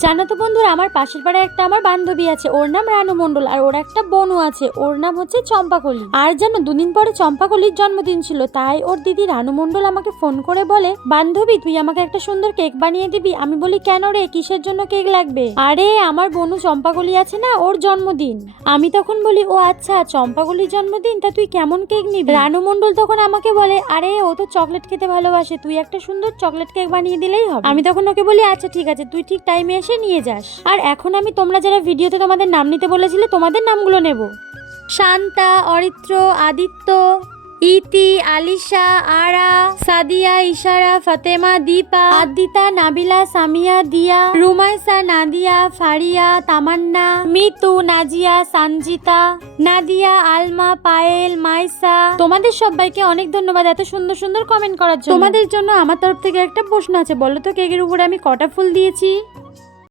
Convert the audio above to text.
জানো তো বন্ধুরা, আমার পাশের পাড়ায় একটা আমার বান্ধবী আছে, ওর নাম রানু মণ্ডল, আর ওর একটা বোনও আছে, ওর নাম হচ্ছে চম্পাকলি। আর জানো, দুদিন পরে চম্পাকলির জন্মদিন ছিল, তাই ওর দিদি রানু মণ্ডল আমাকে ফোন করে বলে, বান্ধবী তুই আমাকে একটা সুন্দর কেক বানিয়ে দিবি। আমি বলি কেন রে, কিসের জন্য কেক লাগবে? আরে আমার বোনু চম্পাকলি আছে না, ওর জন্মদিন। আমি তখন বলি, ও আচ্ছা চম্পাকলির জন্মদিন, তা তুই কেমন কেক নিবি? রানু মণ্ডল তখন আমাকে বলে, আরে ও তো চকলেট খেতে ভালোবাসে, তুই একটা সুন্দর চকলেট কেক বানিয়ে দিলেই হবে। আমি তখন ওকে বলি, আচ্ছা ঠিক আছে, তুই ঠিক টাইমে এসে নিয়ে যাস। আর এখন আমি তোমরা যারা ভিডিওতে তোমাদের নাম নিতে বলেছিলে, তোমাদের নামগুলো নেব। শান্তা, অরিত্র, আদিত্য, ইতি, আলিশা, আরা, সাদিয়া, ইশারা, ফাতেমা, দীপা, আদিতা, নাবিলা, সামিয়া, দিয়া, রুমাইসা, নাদিয়া, ফারিয়া, তামান্না, মিতু, নাজিয়া, সঞ্জিতা, নাদিয়া, আলমা, পায়েল, মাইসা। তোমাদের সবাইকে অনেক ধন্যবাদ এত সুন্দর সুন্দর কমেন্ট করার জন্য। তোমাদের জন্য আমার তরফ থেকে একটা প্রশ্ন আছে, বলো তো কেকের উপরে আমি কটা ফুল দিয়েছি?